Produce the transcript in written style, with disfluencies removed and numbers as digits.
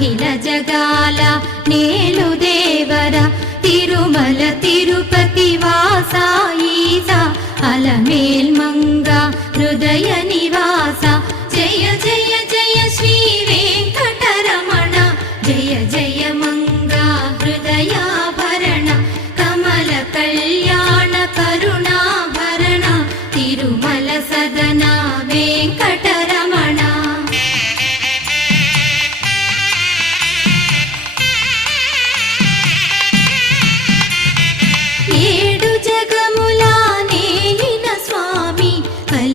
అఖిల జగాల నేలు దేవర తిరుమల తిరుపతి వాస ఈస అలమేల్ మంగ హృదయ నివాస జయ జయ జయ శ్రీ వెంకటరమణ జయ జయ మంగ హృదయాభరణ కమల కళ్యాణ కరుణాభరణ తిరుమల సదన వెంకట